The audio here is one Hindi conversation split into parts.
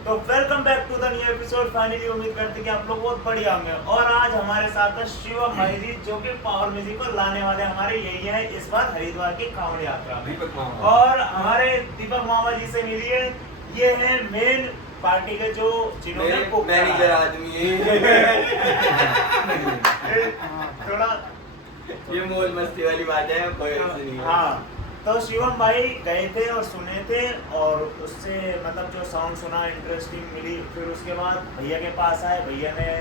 तो welcome back to the new episode. Finally उम्मीद करते हैं कि आप लोग बहुत बढ़िया होंगे। और आज हमारे साथ है शिवम भाई जी, जो कि पावर म्यूजिक को लाने वाले हमारे यही है इस बार हरिद्वार की कांवड़ यात्रा में। और हमारे दीपक मामा जी से मिलिए, ये है मेन पार्टी के जो जिन्होंने मैनेजर आदमी थोड़ा ये मौज मस्ती वाली बात है, कोई ऐसे नहीं है। हाँ, तो शिवम भाई गए थे और सुने थे, और उससे मतलब जो साउंड सुना इंटरेस्टिंग मिली। फिर उसके बाद भैया के पास आए, भैया ने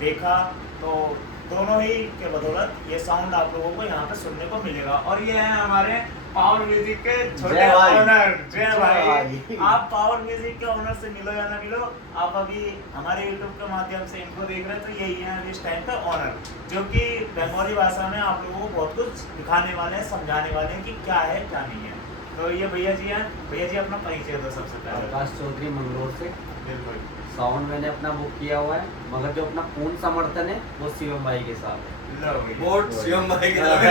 देखा, तो दोनों ही के बदौलत ये साउंड आप लोगों को यहाँ पे सुनने को मिलेगा। और ये है हमारे पावर म्यूजिक के छोटे ओनर जय भाई। आप पावर म्यूजिक के ओनर से मिलो या ना मिलो, आप अभी हमारे यूट्यूब के माध्यम से इनको देख रहे हैं, तो यही है इस टाइम पे ओनर, जो कि बंगाली भाषा में आप लोगों को बहुत कुछ दिखाने वाले हैं, समझाने वाले हैं कि क्या है क्या नहीं है। तो ये भैया जी हैं। भैया जी अपना परिचय दो सबसे पहले। आकाश चौधरी मंगलोर से। बिल्कुल। साउंड मैंने अपना बुक किया हुआ है, मगर जो अपना पूर्ण समर्थन है वो शिवम भाई के साथ है। वोट शिवम भाई की तरफ है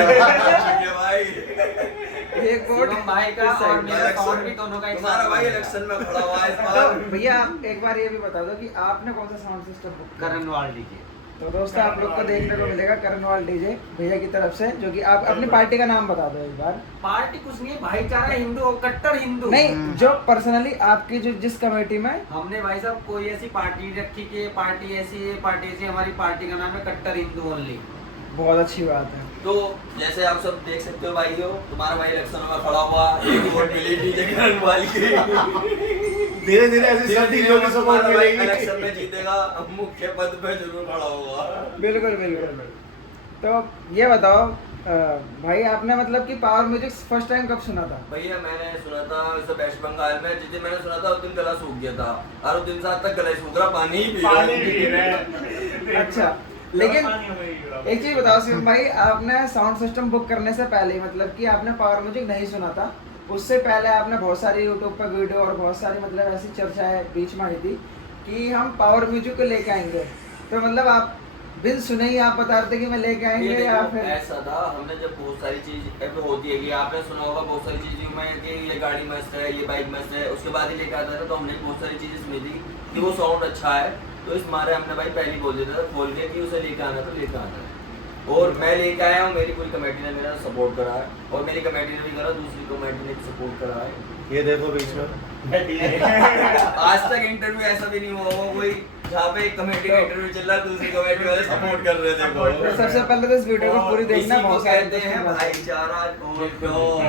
भाई। एक वोट शिवम भाई का और मेरा साउंड भी दोनों का एक साथ। तुम्हारा भाई इलेक्शन में खड़ा हुआ है इस बार। भैया आप एक बार ये भी बता दो कि आपने कौन सा साउंड सिस्टम बुक किया? करणवाल डीजे। तो दोस्तों आप लोग को देखने को मिलेगा करणवाल डीजे भैया की तरफ से, जो कि आप अपनी पार्टी का नाम बता दो एक बार। पार्टी कुछ नहीं, भाईचारा हिंदू, कट्टर हिंदू। नहीं, जो पर्सनली आपकी जो जिस कमेटी में हमने भाई साहब कोई ऐसी पार्टी रखी कि पार्टी ऐसी है, पार्टी ऐसी। हमारी पार्टी का नाम है कट्टर हिंदू ओनली। बहुत अच्छी बात है। तो जैसे आप सब देख सकते हो भाई हो, तुम्हारा भाई इलेक्शन में खड़ा हुआ, एक वोट मिली डीजे करणवाल की। धीरे धीरे ऐसी सब चीजों की सपोर्ट तुम्हारा भाई मिलेगी। इलेक्शन में जीतेगा, मुख्य पद पे जरूर खड़ा होगा। बिल्कुल बिल्कुल। तो ये बताओ भाई, आपने मतलब कि पावर म्यूजिक फर्स्ट टाइम कब सुना था? भैया मैंने सुना था वैसे वेस्ट बंगाल में, जिस दिन मैंने सुना था उस दिन गला सूख गया था, और उस दिन से आज तक गला ही सूख रहा, पानी ही पी रहे। अच्छा, लेकिन एक चीज बताओ शिवम भाई, आपने साउंड सिस्टम बुक करने से पहले मतलब कि आपने पावर म्यूजिक नहीं सुना था, उससे पहले आपने बहुत सारी यूट्यूब पर वीडियो और बहुत सारी मतलब ऐसी चर्चाएं बीच में आई थी कि हम पावर म्यूजिक को लेके आएंगे, तो मतलब आप बिन सुने ही आप बता रहे थे कि मैं लेके आएंगे ये या देखो, फिर ऐसा था, हमने जब बहुत सारी चीज ऐसे होती है कि आपने सुना होगा बहुत सारी चीजें में कि ये गाड़ी मस्त है, ये बाइक मस्त है, उसके बाद ही लेके आता था, तो हमने बहुत सारी चीजें सुनी थी कि वो साउंड अच्छा है, तो इस मारे हमने भाई पहले ही बोल देता था खोल के कि उसे लेके आना तो लेके आना है। और मैं लेके आया हूँ, मेरी पूरी कमेटी ने मेरा सपोर्ट करा है, और मेरी कमेटी ने भी करा, दूसरी कमेटी ने भी सपोर्ट करा है। ये देखो बीच में आज तक इंटरव्यू ऐसा भी नहीं हुआ होगा कोई जहाँ पे एक कमेटी का इंटरव्यू चल रहा है, दूसरी कमेटी वाले सपोर्ट कर रहे थे। तो सबसे पहले तो इस वीडियो को पूरी देखना। इसी को बहुत सारे कहते हैं भाईचारा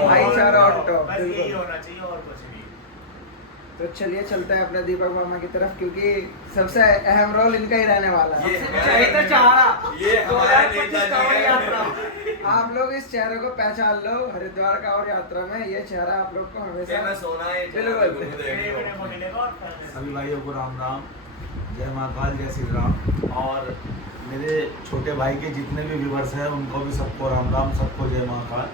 भाईचारा और टॉप। बस यही होना चाहिए और कुछ नहीं। तो चलिए चलते हैं अपने दीपक मामा की तरफ, क्योंकि सबसे अहम रोल इनका ही रहने वाला है। ये हमारा हमारे नेता जी हैं। आप लोग इस चेहरे को पहचान लो, हरिद्वार का और यात्रा में ये चेहरा आप लोग को हमेशा मैं सोना है बिल्कुल। देखने को मिलेगा। और सभी भाइयों को राम राम, जय महाकाल, जय श्री राम। और मेरे छोटे भाई के जितने भी व्यूवर्स हैं उनको भी सबको राम राम, सबको जय महाकाल।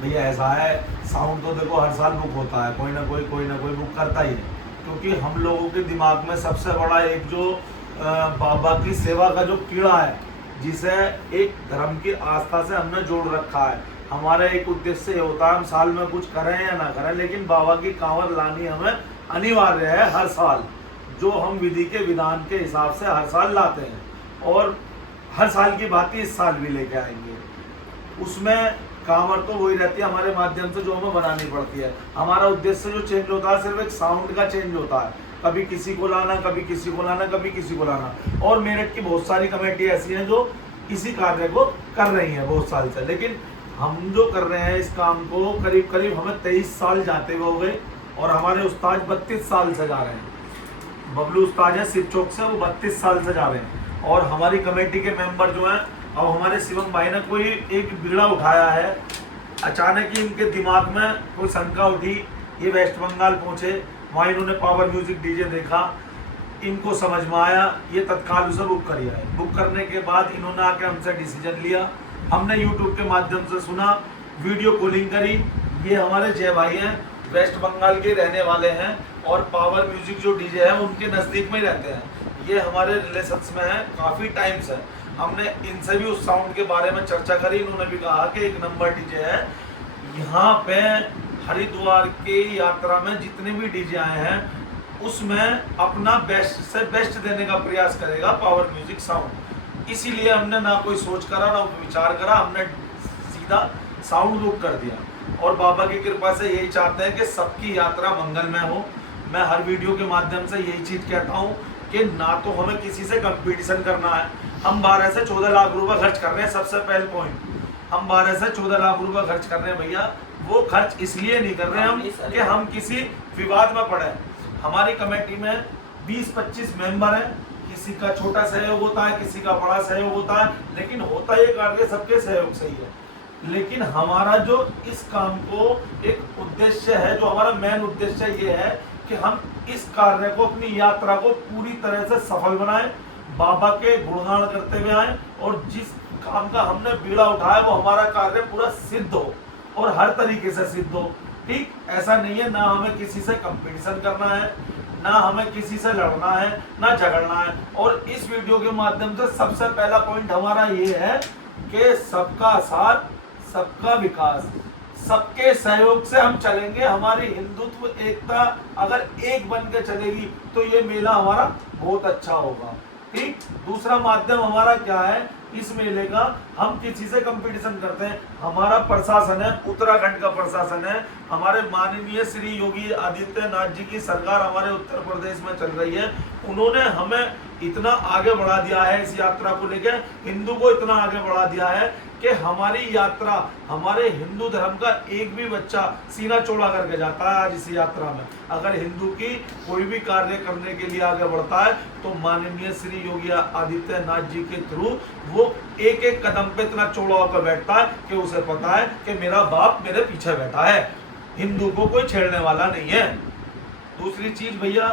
भैया ऐसा है, साउंड तो देखो हर साल बुक होता है, कोई ना कोई बुक करता ही है, क्योंकि हम लोगों के दिमाग में सबसे बड़ा एक जो बाबा की सेवा का जो कीड़ा है, जिसे एक धर्म की आस्था से हमने जोड़ रखा है। हमारा एक उद्देश्य ये होता है, हम साल में कुछ करें या ना करें, लेकिन बाबा की कांवर लानी हमें अनिवार्य है हर साल, जो हम विधि के विधान के हिसाब से हर साल लाते हैं, और हर साल की बात ही इस साल भी लेके आएंगे। उसमें कांवर तो वही रहती है हमारे माध्यम से, जो हमें बनानी पड़ती है। हमारा उद्देश्य जो चेंज होता है सिर्फ एक साउंड का चेंज होता है, कभी किसी को लाना, कभी किसी को लाना, कभी किसी को लाना। और मेरठ की बहुत सारी कमेटी ऐसी हैं जो इसी कार्य को कर रही हैं बहुत साल से, लेकिन हम जो कर रहे हैं इस काम को करीब करीब हमें 23 साल जाते हुए हो गए, और हमारे उस्ताद 32 साल से जा रहे हैं। बबलू उस्ताद है सिर चौक से, वो 32 साल से जा रहे हैं। और हमारी कमेटी के मेंबर जो हैं, अब हमारे शिवम भाई ने कोई एक बीड़ा उठाया है, अचानक ही इनके दिमाग में कोई शंका उठी, ये वेस्ट बंगाल पहुंचे, वहाँ इन्होंने पावर म्यूजिक डीजे देखा, इनको समझ में आया, ये तत्काल उसे बुक कर दिया है। बुक करने के बाद इन्होंने आके हमसे डिसीजन लिया, हमने यूट्यूब के माध्यम से सुना, वीडियो कॉलिंग करी। ये हमारे जय भाई हैं, वेस्ट बंगाल के रहने वाले हैं, और पावर म्यूजिक जो डीजे है उनके नज़दीक में ही रहते हैं। ये हमारे रिलेशंस में है काफ़ी टाइम से। हमने इनसे भी उस साउंड के बारे में चर्चा करी, इन्होंने भी कहा कि एक नंबर डीजे है। यहाँ पे हरिद्वार की यात्रा में जितने भी डीजे आए हैं उसमें अपना बेस्ट से बेस्ट देने का प्रयास करेगा पावर म्यूजिक साउंड। इसीलिए हमने ना कोई सोच करा ना विचार करा, हमने सीधा साउंड बुक कर दिया और बाबा की कृपा से यही चाहते हैं कि सबकी यात्रा मंगलमय हो। मैं हर वीडियो के माध्यम से यही चीज़ कहता हूँ कि ना तो हमें किसी से कंपटीशन करना है। हम 12 से 14 लाख रुपए खर्च कर रहे हैं, सबसे पहले पॉइंट, हम 12 से 14 लाख रुपए खर्च कर रहे हैं भैया। वो खर्च इसलिए नहीं कर रहे हम कि हम किसी विवाद में पड़े। हमारी कमेटी में 20-25 मेंबर हैं, किसी का छोटा सहयोग होता है, किसी का बड़ा सहयोग होता है, लेकिन होता ये कार्य सबके सहयोग से ही है। लेकिन हमारा जो इस काम को एक उद्देश्य है, जो हमारा मेन उद्देश्य ये है कि हम इस कार्य को, अपनी यात्रा को पूरी तरह से सफल बनाएं, बाबा के गुणगान करते हुए आए और जिस काम का हमने बीड़ा उठाया वो हमारा कार्य पूरा सिद्ध हो और हर तरीके से सिद्ध हो। ठीक, ऐसा नहीं है, ना हमें किसी से कंपटीशन करना है, ना हमें किसी से लड़ना है, ना झगड़ना है। और इस वीडियो के माध्यम से सबसे पहला पॉइंट हमारा ये है कि सबका साथ, सबका विकास, सबके सहयोग से हम चलेंगे। हमारी हिंदुत्व एकता अगर एक बन के चलेगी तो ये मेला हमारा बहुत अच्छा होगा। ठीक, दूसरा माध्यम हमारा क्या है इस मेले का, हम किसी से कंपटीशन करते हैं। हमारा प्रशासन है, उत्तराखंड का प्रशासन है, हमारे माननीय श्री योगी आदित्यनाथ जी की सरकार हमारे उत्तर प्रदेश में चल रही है। उन्होंने हमें इतना आगे बढ़ा दिया है, इस यात्रा को लेकर हिंदू को इतना आगे बढ़ा दिया है कि हमारी यात्रा, हमारे हिंदू धर्म का एक भी बच्चा सीना चौड़ा करके जाता है। आज इस यात्रा में अगर हिंदू की कोई भी कार्य करने के लिए आगे बढ़ता है तो माननीय श्री योगी आदित्यनाथ जी के थ्रू वो एक एक कदम पे इतना चौड़ा होकर बैठता है कि उसे पता है कि मेरा बाप मेरे पीछे बैठा है, हिंदू को कोई छेड़ने वाला नहीं है। दूसरी चीज भैया,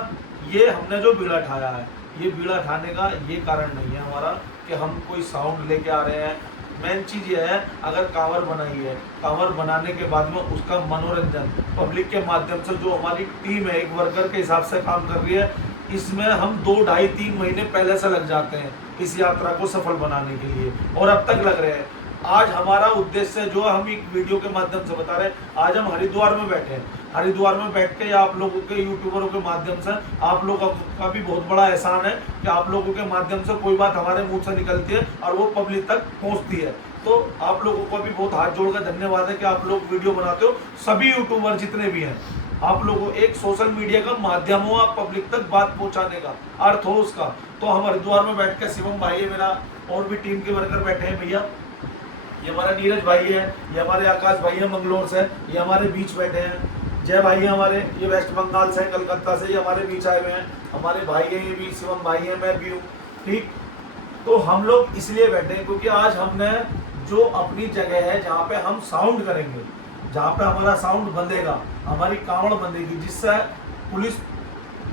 ये हमने जो बीड़ा ठाया है, ये बीड़ा ठाने का ये कारण नहीं है हमारा कि हम कोई साउंड लेके आ रहे हैं। मेन चीज़ ये है, अगर कांवर बनाई है, कांवर बनाने के बाद में उसका मनोरंजन पब्लिक के माध्यम से, जो हमारी टीम है एक वर्कर के हिसाब से काम कर रही है, इसमें हम 2, 2.5, 3 महीने पहले से लग जाते हैं इस यात्रा को सफल बनाने के लिए और अब तक लग रहे हैं। आज हमारा उद्देश्य जो हम एक वीडियो के माध्यम से बता रहे हैं, आज हम हरिद्वार में बैठे हैं। हरिद्वार में बैठ के आप लोगों के यूट्यूबरों के माध्यम से, आप लोगों का भी बहुत बड़ा एहसान है कि आप लोगों के माध्यम से कोई बात हमारे मुंह से निकलती है और वो पब्लिक तक पहुंचती है। तो आप लोगों को भी बहुत हाथ जोड़कर धन्यवाद है कि आप लोग वीडियो बनाते हो। सभी यूट्यूबर जितने भी हैं, आप लोगों एक सोशल मीडिया का माध्यम हो, आप पब्लिक तक बात पहुंचाने का अर्थ हो उसका। तो हम हरिद्वार में बैठ के, शिवम भाई है मेरा, और भी टीम के वर्कर बैठे हैं भैया, ये हमारा नीरज भाई है, ये हमारे आकाश भाई है मंगलोर से, ये हमारे बीच बैठे हैं, जय भाई है हमारे, ये वेस्ट बंगाल से, कलकत्ता से, ये हमारे बीच आए हुए हैं, हमारे भाई है, ये भी शिवम भाई है, मैं भी हूँ। ठीक, तो हम लोग इसलिए बैठे हैं क्योंकि आज हमने जो अपनी जगह है जहाँ पे हम साउंड करेंगे, जहाँ पे हमारा साउंड बंधेगा, हमारी कांवड़ बंधेगी, जिससे पुलिस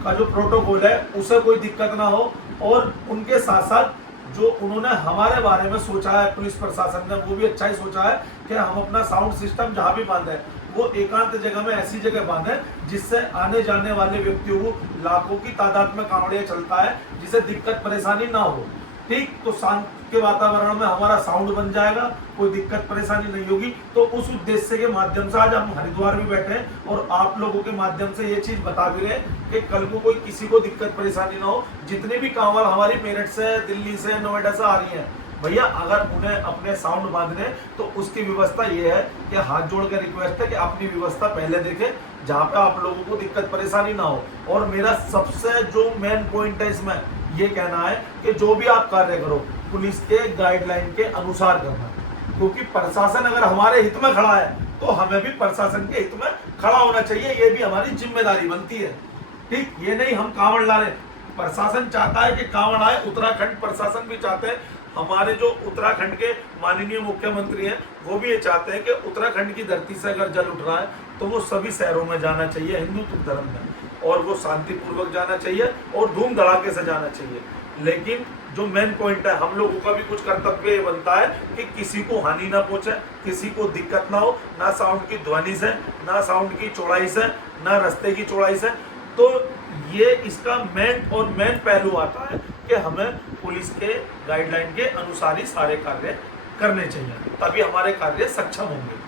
का जो प्रोटोकॉल है उसे कोई दिक्कत ना हो, और उनके साथ साथ जो उन्होंने हमारे बारे में सोचा है पुलिस प्रशासन ने, वो भी अच्छा ही सोचा है कि हम अपना साउंड सिस्टम जहाँ भी बांधे वो एकांत जगह में, ऐसी जगह बांधे जिससे आने जाने वाले व्यक्तियों को, लाखों की तादाद में कांवड़िया चलता है, जिसे दिक्कत परेशानी ना हो। ठीक, तो शांत के वातावरण में हमारा साउंड बन जाएगा, कोई दिक्कत परेशानी नहीं होगी। तो उस उद्देश्य के माध्यम से आज हम हरिद्वार में बैठे हैं और आप लोगों के माध्यम से ये चीज बता भी रहे हैं कि कल को कोई किसी को दिक्कत परेशानी ना हो। जितने भी कांवड़ हमारी मेरठ से, दिल्ली से, नोएडा से आ रही है भैया, अगर उन्हें अपने साउंड बांधने तो उसकी व्यवस्था ये है कि हाथ जोड़ के रिक्वेस्ट है कि अपनी व्यवस्था पहले देखें, जहाँ पे आप लोगों को दिक्कत परेशानी ना हो। और मेरा सबसे जो मेन पॉइंट है इसमें ये कहना है कि जो भी आप कार्य करो पुलिस के गाइडलाइन के अनुसार करना, क्योंकि प्रशासन अगर हमारे हित में खड़ा है तो हमें भी प्रशासन के हित में खड़ा होना चाहिए, ये भी हमारी जिम्मेदारी बनती है। ठीक, ये नहीं हम कांवड़ ला रहे, प्रशासन चाहता है कि कांवड़ आए, उत्तराखंड प्रशासन भी चाहते हैं, हमारे जो उत्तराखंड के माननीय मुख्यमंत्री हैं वो भी ये चाहते हैं कि उत्तराखंड की धरती से अगर जल उठ रहा है तो वो सभी शहरों में जाना चाहिए हिंदुत्व धर्म में, और वो शांतिपूर्वक जाना चाहिए और धूम धड़ाके से जाना चाहिए। लेकिन जो मेन पॉइंट है, हम लोगों का भी कुछ कर्तव्य ये बनता है कि किसी को हानि ना पहुंचे, किसी को दिक्कत ना हो, ना साउंड की ध्वनि से, ना साउंड की चौड़ाई से, ना रास्ते की चौड़ाई से। तो ये इसका मेन पहलू आता है कि हमें पुलिस के गाइडलाइन के अनुसार ही सारे कार्य करने चाहिए, तभी हमारे कार्य सक्षम होंगे।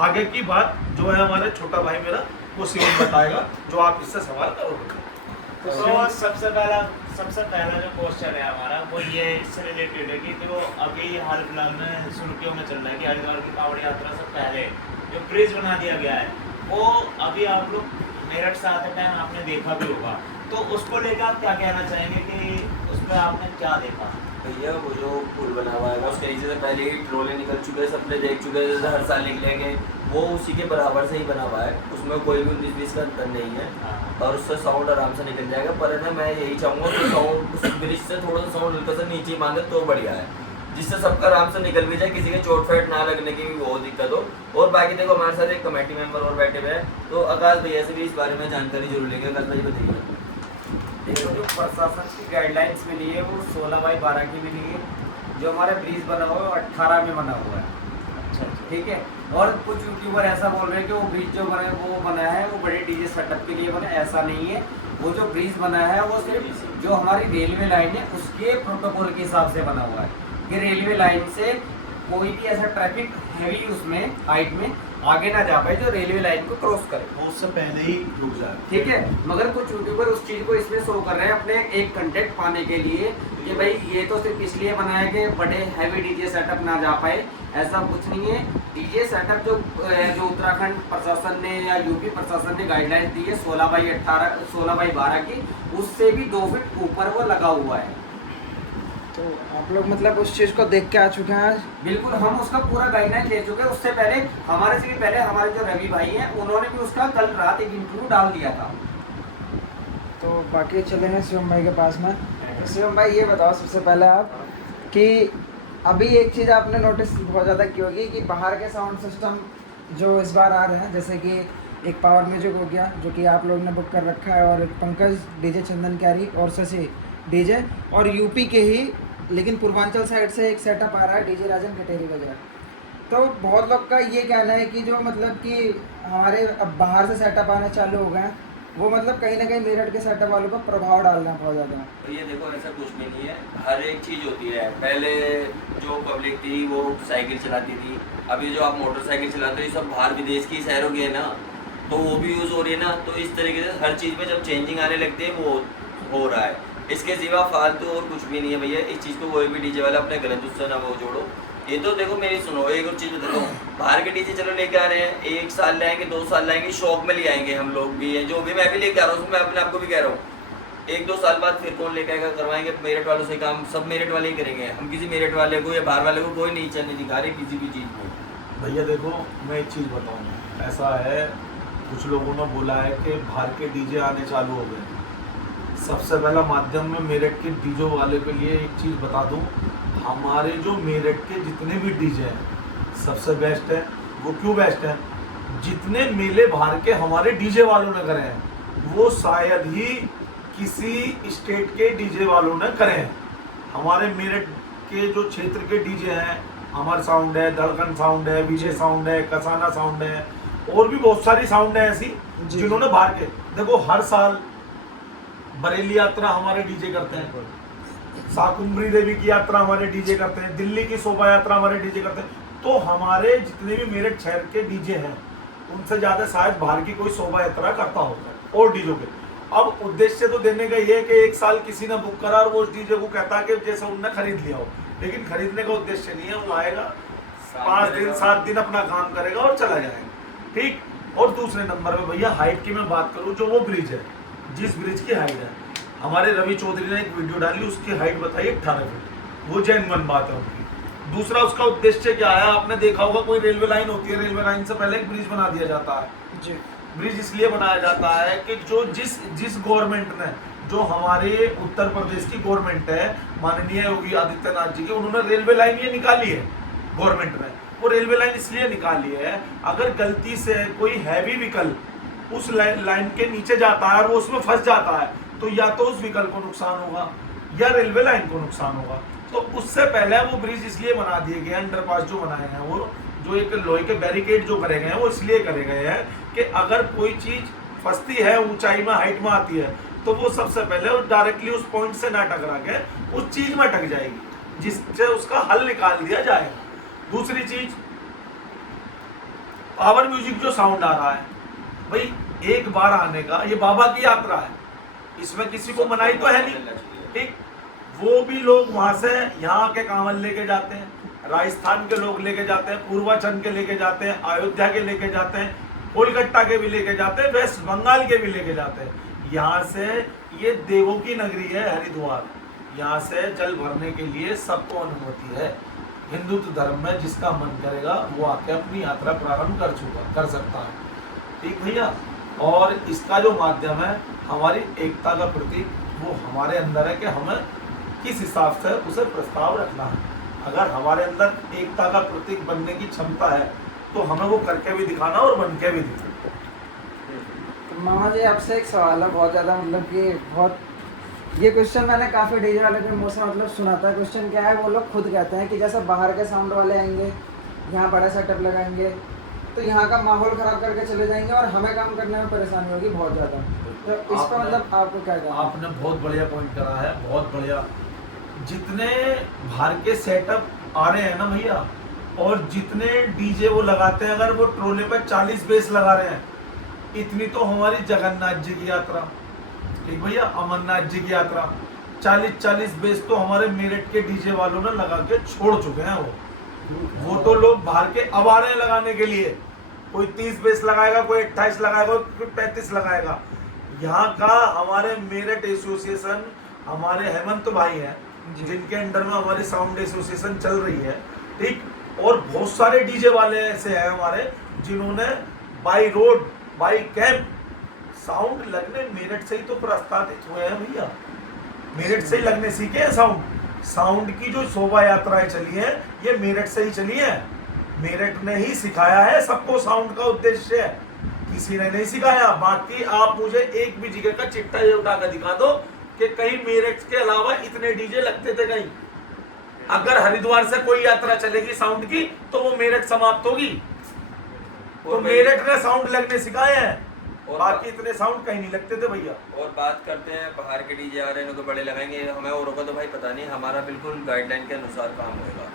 आगे की बात जो है हमारे छोटा भाई मेरा वो शिवम बताएगा, जो आप इससे सवाल करोगे। तो सबसे पहला जो क्वेश्चन है हमारा वो ये इससे रिलेटेड है कि जो अभी हाल फिलहाल में सुर्खियों में चल रहा है कि हरिद्वार की कांवड़ यात्रा से पहले जो ब्रिज बना दिया गया है वो अभी आप लोग मेरठ से आते टाइम आपने देखा भी होगा, तो उसको लेकर आप क्या कहना चाहेंगे कि उसमें आपने क्या देखा? भैया वो जो पुल बना हुआ है उसके नीचे से पहले ही ट्रोले निकल चुके हैं, सबने देख चुके हैं, जैसे हर साल निकलेंगे वो उसी के बराबर से ही बना हुआ है, उसमें कोई भी 19-20 का अंतर नहीं है और उससे साउंड आराम से निकल जाएगा। पर है मैं यही चाहूँगा कि साउंड उस ब्रिज से थोड़ा सा साउंड हल्का सा नीचे मांगे तो बढ़िया है, जिससे सबका आराम से निकल भी जाए, किसी के चोट फेट ना लगने की भी बहुत दिक्कत हो। और बाकी देखो हमारे साथ एक कमेटी मेंबर और बैठे हुए हैं, तो आकाश भैया से भी इस बारे में जानकारी जरूर लेंगे। आकाश भाई बताइए। देखो जो प्रशासन की गाइडलाइंस मिली है वो 16/12 की मिली है, जो हमारा ब्रिज बना हुआ है वो 18 में बना हुआ है। अच्छा ठीक है, और कुछ यूट्यूबर ऐसा बोल रहे हैं कि वो ब्रिज जो बना है वो बना है वो बड़े डीजे सेटअप के लिए बना है, ऐसा नहीं है। वो जो ब्रिज बना है वो सिर्फ जो हमारी रेलवे लाइन है उसके प्रोटोकॉल के हिसाब से बना हुआ है कि रेलवे लाइन से कोई भी ऐसा ट्रैफिक हैवी उसमें हाइट में आगे ना जा पाए जो रेलवे लाइन को क्रॉस करे, वो उससे पहले ही रुक जाए। ठीक है। मगर कुछ यूट्यूबर उस चीज़ को इसमें शो कर रहे हैं अपने एक कंटेंट पाने के लिए कि भाई ये तो सिर्फ इसलिए बना है कि बड़े हैवी डीजे सेटअप ना जा पाए, ऐसा कुछ नहीं है। डीजे सेटअप जो उत्तराखंड प्रशासन ने या यूपी प्रशासन ने गाइडलाइंस दी है 16/12 की, उससे भी 2 फीट ऊपर वो लगा हुआ है। तो आप लोग मतलब उस चीज़ को देख के आ चुके हैं? बिल्कुल, हम उसका पूरा गाइडलाइन ले चुके हैं। उससे पहले हमारे से भी पहले हमारे जो रवि भाई हैं उन्होंने भी उसका कल रात एक इंटरव्यू डाल दिया था। तो बाकी चले हैं शिवम भाई के पास में। तो शिवम भाई ये बताओ सबसे पहले आप कि अभी एक चीज़ आपने नोटिस बहुत ज़्यादा की होगी कि बाहर के साउंड सिस्टम जो इस बार आ रहे हैं, जैसे कि एक पावर म्यूजिक हो गया जो कि आप लोग ने बुक कर रखा है, और एक पंकज डीजे चंदन क्यारी और शशि डीजे, और यूपी के ही लेकिन पूर्वांचल साइड से एक सेटअप आ रहा है डीजे राजन कटेरी वगैरह। तो बहुत लोग का ये कहना है कि जो मतलब कि हमारे अब बाहर से सेटअप आने चालू हो गए हैं वो मतलब कहीं ना कहीं मेरठ के सेटअप वालों पर प्रभाव डाल रहे हैं बहुत ज़्यादा। तो ये देखो ऐसा कुछ भी नहीं है, हर एक चीज़ होती है। पहले जो पब्लिक थी वो साइकिल चलाती थी, अभी जो आप मोटरसाइकिल चलाते हो ये सब बाहर विदेश की शहरों की है ना, तो वो भी यूज़ हो रही है ना। तो इस तरीके से हर चीज़ में जब चेंजिंग आने लगती है वो हो रहा है, इसके सिवा फालतू और कुछ भी नहीं है भैया। इस चीज़ को कोई भी डीजे वाला अपने गलत उससे ना वो जोड़ो। ये तो देखो मेरी सुनो, एक और चीज़ बताता हूँ, बाहर के डीजे चलो लेके आ रहे हैं, 1 साल लाएंगे 2 साल लाएंगे, शौक में ले आएंगे, हम लोग भी हैं, जो भी मैं भी लेके आ रहा हूँ, मैं अपने आपको भी कह रहा हूँ 1-2 साल बाद फिर कौन लेके आएगा, करवाएंगे मेरठ वालों से काम, सब मेरठ वाले ही करेंगे। हम किसी मेरठ वाले को या बाहर वाले को कोई नहीं चलने दिखा रहे किसी भी चीज़ को। भैया देखो मैं एक चीज़ बताऊँ, ऐसा है कुछ लोगों ने बोला है कि बाहर के डीजे आने चालू हो गए। सबसे पहला माध्यम में मेरठ के डीजे वाले के लिए एक चीज़ बता दूं, हमारे जो मेरठ के जितने भी डीजे हैं सबसे बेस्ट है। वो क्यों बेस्ट है? जितने मेले बाहर के हमारे डीजे वालों ने करे हैं वो शायद ही किसी स्टेट के डीजे वालों ने करे हैं। हमारे मेरठ के जो क्षेत्र के डीजे हैं, अमर साउंड है, धड़कन साउंड है, विजय साउंड है, कसाना साउंड है, और भी बहुत सारी साउंड है ऐसी जिन्होंने बाहर के, देखो हर साल बरेली यात्रा हमारे डीजे करते हैं, शाकुंभरी देवी की यात्रा हमारे डीजे करते हैं, दिल्ली की शोभा यात्रा हमारे डीजे करते हैं। तो हमारे जितने भी मेरठ शहर के डीजे हैं उनसे ज़्यादा शायद बाहर की कोई शोभा यात्रा करता होगा और डीजों के। अब उद्देश्य तो देने का ये है कि एक साल किसी ने बुक करा और वो उस डीजे को कहता है कि जैसे उनने खरीद लिया हो, लेकिन खरीदने का उद्देश्य नहीं है। वो आएगा 5 दिन 7 दिन अपना काम करेगा और चला जाएगा, ठीक। और दूसरे नंबर पे भैया हाइट की मैं बात करूँ, जो वो ब्रिज है, जिस ब्रिज की हाइट है, हमारे रवि चौधरी ने एक वीडियो डाली, उसकी हाइट बताई 18 फीट, वो जेन्युइन बात है उनकी। दूसरा उसका उद्देश्य क्या है, आपने देखा होगा कोई रेलवे लाइन होती है, रेलवे लाइन से पहले एक ब्रिज बना दिया जाता है जी। ब्रिज इसलिए बनाया जाता है कि जो जिस गवर्नमेंट ने, जो हमारे उत्तर प्रदेश की गवर्नमेंट है, माननीय योगी आदित्यनाथ जी की, उन्होंने रेलवे लाइन ये निकाली है गवर्नमेंट ने। वो रेलवे लाइन इसलिए निकाली है, अगर गलती से कोई हैवी व्हीकल उस लाइन के नीचे जाता है और वो उसमें फंस जाता है तो या तो उस व्हीकल को नुकसान होगा या रेलवे लाइन को नुकसान होगा। तो उससे पहले वो ब्रिज इसलिए बना दिए गए हैं, अंडरपास जो बनाए हैं, वो जो एक लोहे के बैरिकेड जो करे गए हैं वो इसलिए करे गए हैं कि अगर कोई चीज़ फंसती है, ऊंचाई में हाइट में आती है, तो वो सबसे पहले डायरेक्टली उस पॉइंट से ना टकरा के उस चीज़ में अटक जाएगी, जिससे उसका हल निकाल दिया जाएगा। दूसरी चीज, पावर म्यूजिक जो साउंड आ रहा है भाई, एक बार आने का, ये बाबा की यात्रा है, इसमें किसी को मनाही तो है नहीं, ठीक। वो भी लोग वहां से यहाँ के कांवड़ लेके जाते हैं, राजस्थान के लोग लेके जाते हैं, पूर्वांचल के लेके जाते हैं, अयोध्या के लेके जाते हैं, कोलकाता के भी लेके जाते हैं, वेस्ट बंगाल के भी लेके जाते हैं। यहाँ से ये देवों की नगरी है हरिद्वार, यहाँ से जल भरने के लिए सबको अनुमति है। हिंदुत्व धर्म में जिसका मन करेगा वो आके अपनी यात्रा प्रारंभ कर सकता है, ठीक भैया। और इसका जो माध्यम है हमारी एकता का प्रतीक, वो हमारे अंदर है कि हमें किस हिसाब से उसे प्रस्ताव रखना है। अगर हमारे अंदर एकता का प्रतीक बनने की क्षमता है तो हमें वो करके भी दिखाना और बन के भी दिखाना। तो मामा जी आपसे एक सवाल है, बहुत ज़्यादा मतलब कि बहुत ये क्वेश्चन मैंने काफ़ी डीजे वाले के मुँह से मतलब सुना था। क्वेश्चन क्या है, वो लोग खुद कहते हैं कि जैसे बाहर के साउंड वाले आएंगे, यहाँ बड़ा सेटअप लगाएंगे तो यहाँ का माहौल ख़राब करके चले जाएंगे और हमें काम करने में परेशानी होगी बहुत ज़्यादा। तो इसका मतलब आपको क्या कहना है? आपने बहुत बढ़िया पॉइंट करा है, बहुत बढ़िया। जितने बाहर के सेटअप आ रहे हैं ना भैया, और जितने डीजे वो लगाते हैं, अगर वो ट्रोले पे 40 बेस लगा रहे हैं, इतनी तो हमारी जगन्नाथ जी की यात्रा, ठीक भैया, अमरनाथ जी की यात्रा 40 बेस तो हमारे मेरठ के डीजे वालों ने लगा के छोड़ चुके हैं। वो तो लोग बाहर के अब आ रहे हैं लगाने के लिए, कोई 30 बेस लगाएगा, कोई 28 लगाएगा, कोई 35 लगाएगा। यहाँ का हमारे मेरठ एसोसिएशन, हमारे हेमंत भाई हैं जिनके अंडर में हमारी साउंड एसोसिएशन चल रही है, ठीक। और बहुत सारे डीजे वाले ऐसे हैं हमारे जिन्होंने by road by camp sound लगने मेरठ से ही तो प्रस्तावित हुए हैं भैया, मेरठ से ही लगने सीखे हैं साउंड की जो शोभा यात्राएं चली हैं ये मेरठ से ही चली है। मेरठ ने ही सिखाया है सबको साउंड का उद्देश्य है, किसी ने नहीं सिखाया। बाकी आप मुझे एक भी जगह का चिट्ठा ये उठा कर दिखा दो कि कहीं मेरठ के अलावा इतने डीजे लगते थे कहीं। अगर हरिद्वार से कोई यात्रा चलेगी साउंड की तो वो मेरठ समाप्त होगी। तो मेरठ ने साउंड लगने सिखाए हैं, और बाकी इतने साउंड कहीं नहीं लगते थे भैया। और बात करते हैं बाहर के डीजे आ रहे हैं तो बड़े लगाएंगे, हमें औरों का तो भाई पता नहीं, हमारा बिल्कुल गाइडलाइन के अनुसार काम होगा।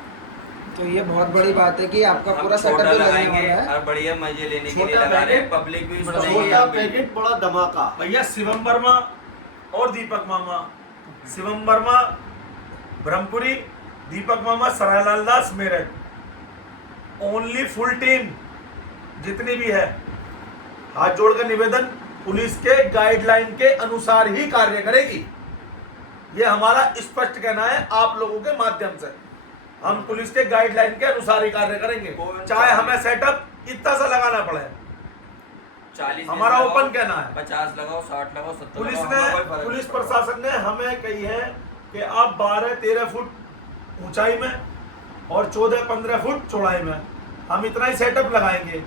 तो ये बहुत बड़ी बात है कि आपका पूरा हम सेटअप छोटा भी लगने लगाएंगे वाला है। और बढ़िया मजे लेने के लिए छोटा लगा रहे हैं, पैकेट, पब्लिक भी सुनेगी। छोटा आप भी। पैकेट बड़ा धमाका। भैया शिवम वर्मा और दीपक मामा, शिवम वर्मा ब्रह्मपुरी, दीपक मामा सरायलाल दास मेरठ, ओनली फुल टीम जितनी भी है, हाथ जोड़कर निवेदन, पुलिस के गाइडलाइन के अनुसार ही कार्य करेगी। ये हमारा स्पष्ट कहना है आप लोगों के माध्यम से। हम पुलिस के गाइडलाइन के अनुसार ही कार्य करेंगे, चाहे हमें सेटअप इतना सा लगाना पड़े। 40 हमारा लगाओ, ओपन कहना है। 50 लगाओ, 60 लगाओ, 70 पुलिस लगाओ, हमें कोई ने, फर्क पुलिस नहीं पड़ता। प्रशासन ने हमें कही है कि आप 12-13 फुट ऊंचाई में और 14-15 फुट चौड़ाई में हम इतना ही सेटअप लगाएंगे,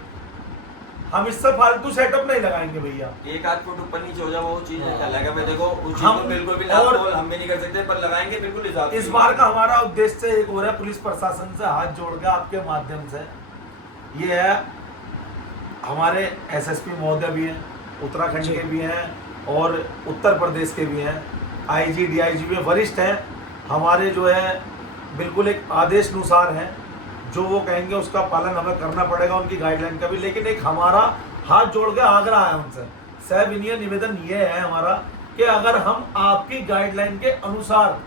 हम इससे फालतू सेटअप नहीं लगाएंगे भैया। एक आध फुट ऊपर नीचे हो जाए वो चीज अलग है। देखो उस चीज हम को बिल्कुल भी और लाभ हम भी नहीं कर सकते, पर लगाएंगे बिल्कुल हिसाब से। इस बार का हमारा उद्देश्य एक और है, पुलिस प्रशासन से हाथ जोड़ के आपके माध्यम से, ये है हमारे एसएसपी महोदय भी हैं, उत्तराखंड के भी हैं और उत्तर प्रदेश के भी हैं, आईजी डीआईजी भी वरिष्ठ हैं हमारे, जो है बिल्कुल एक आदेश अनुसार हैं, जो वो कहेंगे उसका पालन हमें करना पड़ेगा, उनकी गाइडलाइन का भी। लेकिन एक हमारा हाथ जोड़ के आग्रह है उनसे, सविनय निवेदन ये है हमारा कि अगर हम आपकी गाइडलाइन के अनुसार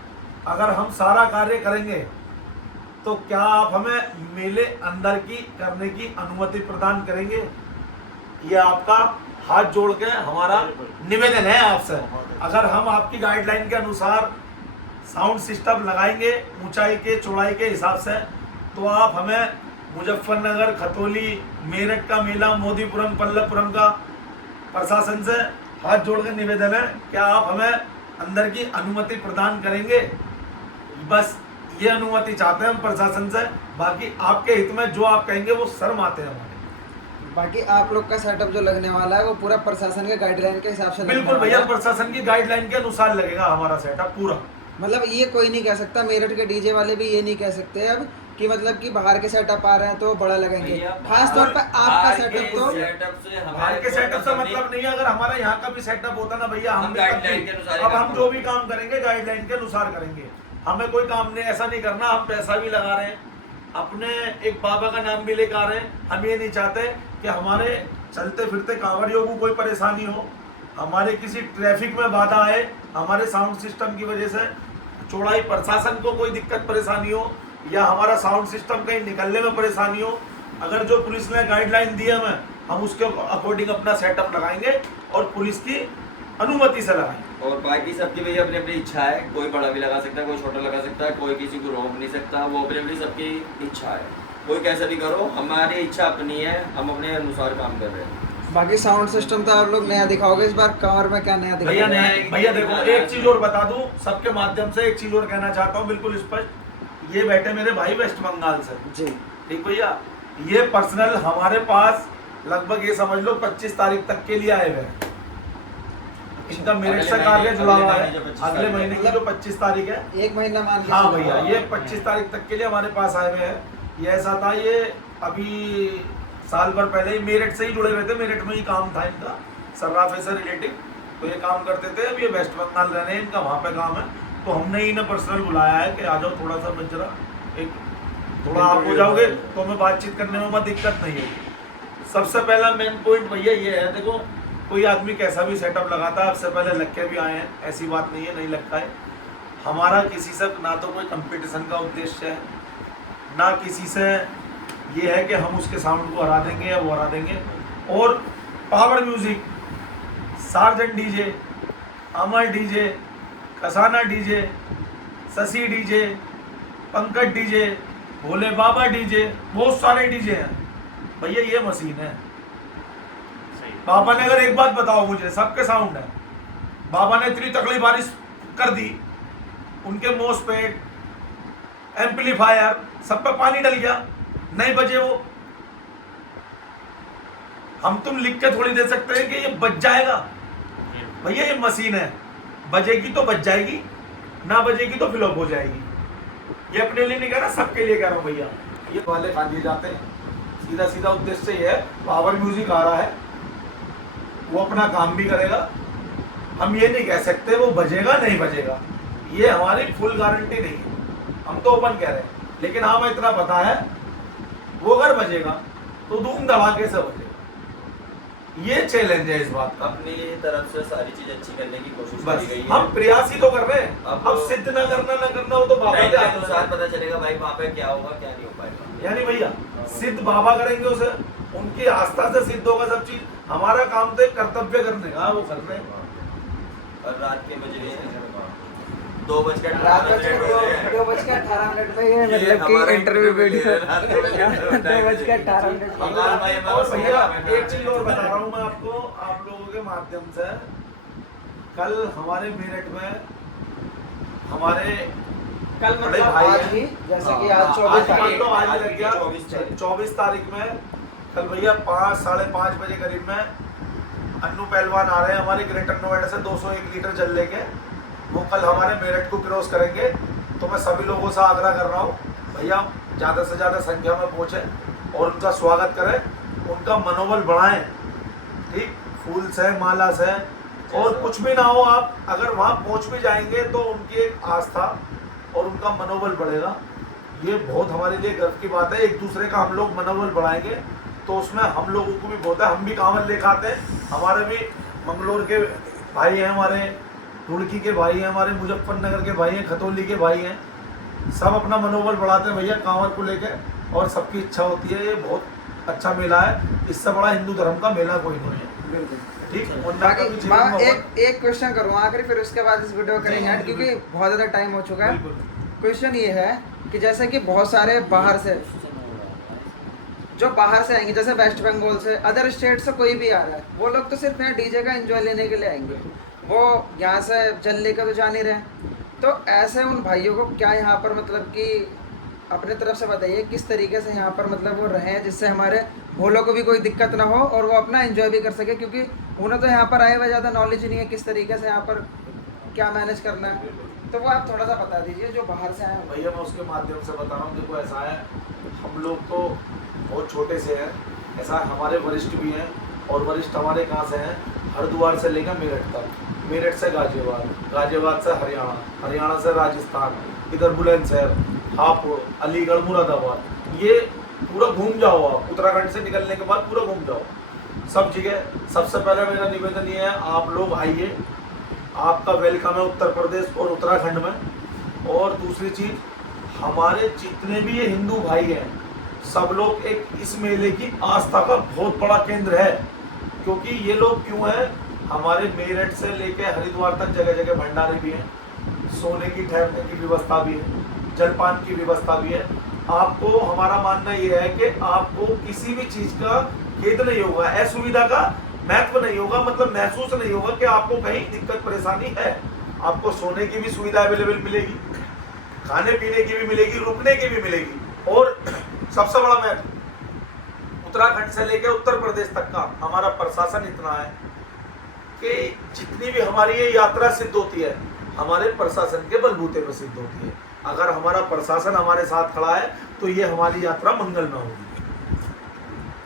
अगर हम सारा कार्य करेंगे तो क्या आप हमें मेले अंदर की करने की अनुमति प्रदान करेंगे? ये आपका हाथ जोड़ के हमारा निवेदन है आपसे। अगर हम आपकी गाइडलाइन के अनुसार साउंड सिस्टम लगाएंगे ऊंचाई के चौड़ाई के हिसाब से, तो आप हमें मुजफ्फरनगर, खतौली, मेरठ का मेला, मोदीपुरम, पल्लवपुरम का प्रशासन से हाथ जोड़ के निवेदन है, क्या आप हमें अंदर की अनुमति प्रदान करेंगे? बस ये अनुमति चाहते हैं हम प्रशासन से, बाकी आपके हित में जो आप कहेंगे वो शर्म आते हैं हमारे। बाकी आप लोग का सेटअप जो लगने वाला है वो पूरा प्रशासन के गाइडलाइन के हिसाब से लगने बिल्कुल वाला भैया, है। प्रशासन की गाइडलाइन के अनुसार लगेगा हमारा सेटअप पूरा। मतलब ये कोई नहीं कह सकता, मेरठ के डीजे वाले भी ये नहीं कह सकते अब कि मतलब कि बाहर के सेटअप आ रहे हैं तो बड़ा लगेंगे। भैया, खास तौर पर आपका बाहर सेटअप के तो सेटअप से हमें बाहर के कोई सेटअप से मतलब मतलब नहीं है। अगर हमारा यहाँ का भी सेटअप होता ना भैया, हम हम गाइडलाइन के अनुसार ही अब काम हम जो भी काम करेंगे गाइडलाइन के अनुसार करेंगे। हमें कोई काम नहीं ऐसा नहीं करना, हम पैसा भी लगा रहे हैं, अपने एक बाबा का नाम भी लेकर आ रहे हैं। हम ये नहीं चाहते कि हमारे चलते फिरते कांवड़ियों को कोई परेशानी हो, हमारे किसी ट्रैफिक में बाधा आए, हमारे साउंड सिस्टम की वजह से चौड़ाई प्रशासन को कोई दिक्कत परेशानी हो, या हमारा साउंड सिस्टम कहीं निकलने में परेशानी हो, अगर जो पुलिस ने गाइडलाइन दी है हमें, हम उसके अकॉर्डिंग अपना सेटअप लगाएंगे और पुलिस की अनुमति से लगाएंगे। और बाकी सबकी भैया अपनी अपनी इच्छा है, कोई बड़ा भी लगा सकता है, कोई छोटा लगा सकता है, कोई किसी को रोक नहीं सकता, वो अपनी अपनी सबकी इच्छा है, कोई कैसा भी करो, हमारी इच्छा अपनी है, हम अपने अनुसार काम कर रहे हैं। बाकी साउंड सिस्टम तो आप लोग नया दिखाओगे इस बार, कमर में क्या नया भैया दिखाओगे? नहीं, भैया देखो एक चीज और बता दूं सबके माध्यम से, एक चीज और कहना चाहता हूं बिल्कुल स्पष्ट। ये बैठे मेरे भाई वेस्ट बंगाल से, जी ठीक भैया, ये पर्सनल हमारे पास लगभग ये समझ लो 25 तारीख तक के लिए आए हुए हैं। इनका मेरिट से कार्य जुड़ा हुआ है, अगले महीने की जो 25 तारीख है, 1 महीना मान के हाँ चलो। भैया, ये 25 तारीख तक के लिए हमारे पास आए हुए हैं। ये ऐसा था, ये अभी साल भर पहले ही मेरठ से ही जुड़े हुए थे, मेरठ में ही काम था इनका, सर्राफे से रिलेटिव, तो ये काम करते थे। अब ये वेस्ट बंगाल रहने हैं, इनका वहाँ पे काम है, तो हमने इन्हें पर्सनल बुलाया है कि आ जाओ थोड़ा सा बच रहा, एक थोड़ा आप हो जाओगे तो हमें बातचीत करने में दिक्कत नहीं होगी। सबसे पहला मेन पॉइंट भैया ये है, देखो कोई आदमी कैसा भी सेटअप लगाता है, आपसे पहले लग के भी आए हैं, ऐसी बात नहीं है नहीं लगता है। हमारा किसी से ना तो कोई कंपटीशन का उद्देश्य है, ना किसी से ये है कि हम उसके साउंड को हरा देंगे या वो हरा देंगे। और power music, Sarjan DJ, Amar DJ, Kasana DJ, Shashi DJ, Pankaj DJ, Bhole Baba DJ, बहुत सारे डीजे हैं भैया, ये मशीन है। सही। बाबा ने अगर एक बात बताओ मुझे, सबके साउंड है, बाबा ने इतनी तगड़ी बारिश कर दी, उनके मोसपेट, एम्पलीफायर सब पे पानी डल गया, नहीं बजे वो। हम तुम लिख के थोड़ी दे सकते हैं कि ये बच जाएगा भैया, ये मशीन है, बजेगी तो बच जाएगी, ना बजेगी तो फ्लॉप हो जाएगी। ये अपने लिए नहीं कह रहा, सबके लिए कह रहा हूँ भैया। ये वाले खा दिए जाते हैं, सीधा सीधा उद्देश्य ये है। पावर म्यूजिक आ रहा है, वो अपना काम भी करेगा, हम ये नहीं कह सकते वो बजेगा नहीं बजेगा, ये हमारी फुल गारंटी नहीं है, हम तो ओपन कह रहे हैं। लेकिन हाँ मैं इतना पता है, वो अगर बजेगा तो धूम धड़ाके से बजेगा, ये चैलेंज है इस बात का। अपनी तरफ से सारी चीज अच्छी करने की कोशिश बस करी गई है। हम प्रयास ही तो कर रहे हैं, अब अब सिद्ध ना करना हो तो बाबा टाइम के के हाथ में अनुसार है। पता चलेगा भाई वहाँ पे क्या होगा क्या नहीं हो पाएगा। यानी भैया सिद्ध बाबा करेंगे उसे, उनकी आस्था से सिद्ध होगा सब चीज। हमारा काम तो एक कर्तव्य करने का, वो कर रहे हैं। और रात के बज रहे हैं 2:18 रात को 2:18 पे ये मतलब कि इंटरव्यू वीडियो 2:18 इकबाल भाई हमारा और भैया समय एक चीज और बता रहा हूँ मैं आपको, आप लोगों के माध्यम से, कल हमारे मेरठ में हमारे कल बड़े मतलब भाई आज हैं। ही, जैसे कि हाँ, आज 24 आज तारीख, तो आज लग गया 24 तारीख में, कल भैया 5 साढ़े 5 बजे करीब में अन्नू पहलवान आ रहे हैं हमारे ग्रेटर नोएडा से 201 लीटर जल लेके। वो कल हमारे मेरठ को क्रॉस करेंगे, तो मैं सभी लोगों से आग्रह कर रहा हूँ भैया ज़्यादा से ज़्यादा संख्या में पहुँचे और उनका स्वागत करें, उनका मनोबल बढ़ाएं, ठीक, फूल से माला से, और कुछ भी ना हो, आप अगर वहाँ पहुँच भी जाएंगे तो उनकी एक आस्था और उनका मनोबल बढ़ेगा। ये बहुत हमारे लिए गर्व की बात है। एक दूसरे का हम लोग मनोबल बढ़ाएंगे तो उसमें हम लोगों को भी बहुत है। हम भी कांवड़ लेकर आते हैं, हमारे भी मंगलोर के भाई हैं, हमारे रुड़की के भाई हैं, हमारे मुजफ्फरनगर के भाई हैं, खतौली के भाई हैं, सब अपना मनोबल बढ़ाते हैं भैया कांवड़ को लेकर, और सबकी इच्छा होती है। ये बहुत अच्छा मेला है, इससे बड़ा हिंदू धर्म का मेला कोई नहीं है, बिल्कुल। ठीक। बाकी एक क्वेश्चन करूँ आखिरी, फिर उसके बाद इस वीडियो करेंगे ऐड, क्योंकि बहुत ज़्यादा टाइम हो चुका है। क्वेश्चन ये है कि जैसे कि बहुत सारे बाहर से जो बाहर से आएंगे, जैसे वेस्ट बंगाल से, अदर स्टेट से कोई भी आ रहा है, वो लोग तो सिर्फ यहाँ डीजे का एंजॉय लेने के लिए आएंगे, वो यहाँ से जल लेकर तो जा नहीं रहे। तो ऐसे उन भाइयों को क्या यहाँ पर मतलब कि अपने तरफ से बताइए किस तरीके से यहाँ पर मतलब वो रहें, जिससे हमारे भोलों को भी कोई दिक्कत ना हो और वो अपना एंजॉय भी कर सके, क्योंकि उन्हें तो यहाँ पर आए हुए ज़्यादा नॉलेज नहीं है किस तरीके से यहाँ पर क्या मैनेज करना है। तो वो आप थोड़ा सा बता दीजिए जो बाहर से आए हैं। भैया मैं उसके माध्यम से बता रहा हूँ। देखो ऐसा है, हम लोग तो बहुत छोटे से हैं, ऐसा हमारे वरिष्ठ भी हैं, और वरिष्ठ हमारे कहाँ से हैं, हरिद्वार से लेकर मेरठ तक, मेरठ से गाजियाबाद, गाजियाबाद से हरियाणा, हरियाणा से राजस्थान, इधर बुलंदशहर, हापुड़, अलीगढ़, मुरादाबाद, ये पूरा घूम जाओ आप। उत्तराखंड से निकलने के बाद पूरा घूम जाओ, सब जगह। सबसे पहले मेरा निवेदन ये है, आप लोग आइए, आपका वेलकम है उत्तर प्रदेश और उत्तराखंड में। और दूसरी चीज़, हमारे जितने भी ये हिंदू भाई हैं, सब लोग एक इस मेले की आस्था का बहुत बड़ा केंद्र है। क्योंकि ये लोग क्यों हैं, हमारे मेरठ से लेके हरिद्वार तक जगह जगह भंडारे भी हैं, सोने की ठहरने की व्यवस्था भी है, जलपान की व्यवस्था भी है। आपको हमारा मानना ये है कि आपको किसी भी चीज़ का खेद नहीं होगा, असुविधा का महत्व नहीं होगा, मतलब महसूस नहीं होगा कि आपको कहीं दिक्कत परेशानी है। आपको सोने की भी सुविधा अवेलेबल मिलेगी, खाने पीने की भी मिलेगी, रुकने की भी मिलेगी। और सबसे बड़ा महत्व, उत्तराखंड से लेकर उत्तर प्रदेश तक का हमारा प्रशासन इतना है कि जितनी भी हमारी ये यात्रा सिद्ध होती है, हमारे प्रशासन के बलबूते पर सिद्ध होती है। अगर हमारा प्रशासन हमारे साथ खड़ा है तो ये हमारी यात्रा मंगलमय होगी।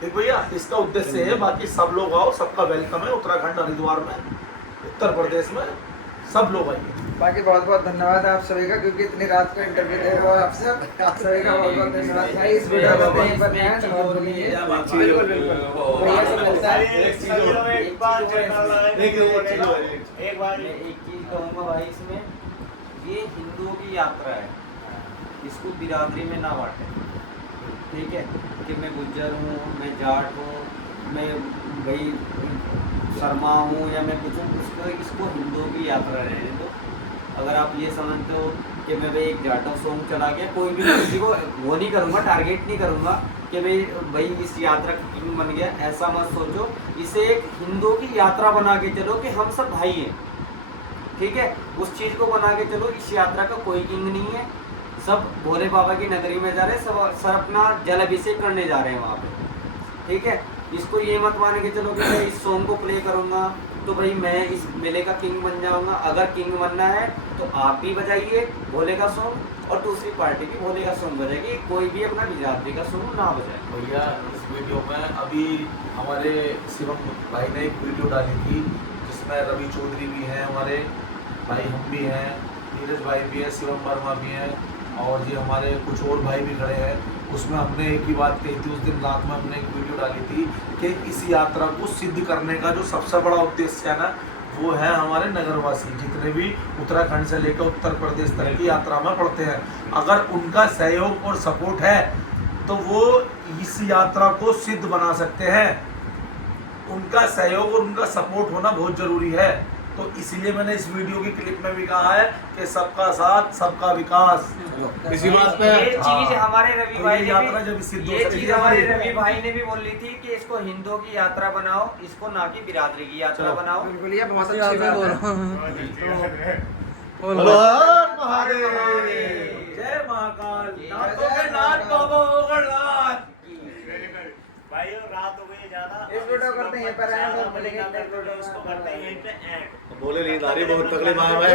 ठीक भैया, इसका उद्देश्य है। बाकी सब लोग आओ, सबका वेलकम है उत्तराखंड हरिद्वार में, उत्तर प्रदेश में, सब लोग आइए। बाकी बहुत बहुत धन्यवाद आप सभी का, क्योंकि इतनी रात को इंटरव्यू दे रहे हो आपसे। आप सभी का बहुत बहुत धन्यवाद भाई। इस वीडियो को कहीं पर एंड और बोलिए। बिल्कुल बिल्कुल भैया से मिलता है। एक चीज कहूँगा भाई, इसमें ये हिंदुओं की यात्रा है, इसको बिरादरी में ना बांटे। ठीक है कि मैं गुज्जर हूँ, मैं जाट हूँ, मैं भाई शर्मा हूँ या मैं कुछ हूँ, इसको हिंदुओं की यात्रा रहने दो। अगर आप ये समझते हो कि मैं भाई एक जाटा सॉन्ग चला गया, कोई भी किसी को वो नहीं करूँगा, टारगेट नहीं करूँगा कि भाई इस यात्रा का किंग बन गया, ऐसा मत सोचो। इसे एक हिंदुओं की यात्रा बना के चलो कि हम सब भाई हैं। ठीक है, उस चीज़ को बना के चलो। इस यात्रा का कोई किंग नहीं है, सब भोले बाबा की नगरी में जा रहे हैं, सब अपना जल अभिषेक करने जा रहे हैं वहाँ पे। ठीक है, इसको ये मत मान के चलो कि मैं इस सॉन्ग को प्ले करूँगा तो भाई मैं इस मेले का किंग बन जाऊँगा। अगर किंग बनना है तो आप भी बजाइए भोले का सॉन्ग और दूसरी पार्टी भी भोले का सॉन्ग बजाएगी, कोई भी अपना बिरादरी का सॉन्ग ना बजाए। भैया इस वीडियो में अभी हमारे शिवम भाई ने एक वीडियो डाली थी जिसमें रवि चौधरी भी हैं, हमारे भाई हम भी हैं, नीरज भाई भी हैं, शिवम वर्मा भी हैं, और ये हमारे कुछ और भाई भी खड़े हैं। उसमें हमने एक ही बात कही थी, उस दिन रात में हमने एक वीडियो डाली थी कि इस यात्रा को सिद्ध करने का जो सबसे बड़ा उद्देश्य है ना, वो है हमारे नगरवासी जितने भी उत्तराखंड से लेकर उत्तर प्रदेश तक की यात्रा में पड़ते हैं। अगर उनका सहयोग और सपोर्ट है तो वो इस यात्रा को सिद्ध बना सकते हैं। उनका सहयोग और उनका सपोर्ट होना बहुत जरूरी है। तो इसीलिए मैंने इस वीडियो की क्लिप में भी कहा है कि सबका साथ सबका विकास। इसी बात पे ये चीज हमारे रवि भाई ने यात्रा जब सिद्ध हो ये सकती चीज है हमारे हमारी। रवि भाई ने भी बोली थी कि इसको हिंदुओं की यात्रा बनाओ, इसको ना कि बिरादरी की यात्रा बनाओ। बिल्कुल, ये बहुत अच्छी बात है। बोलो हर महादेव, जय महाकाल, नाथों के नाथ बाबा गणनाथ। भाई और रात हो गई ज्यादा। इस वीडियो करते हैं पर एंड और इसको करते हैं यहीं पे एंड। बोले नींद आ रही बहुत तकलीफ आया है।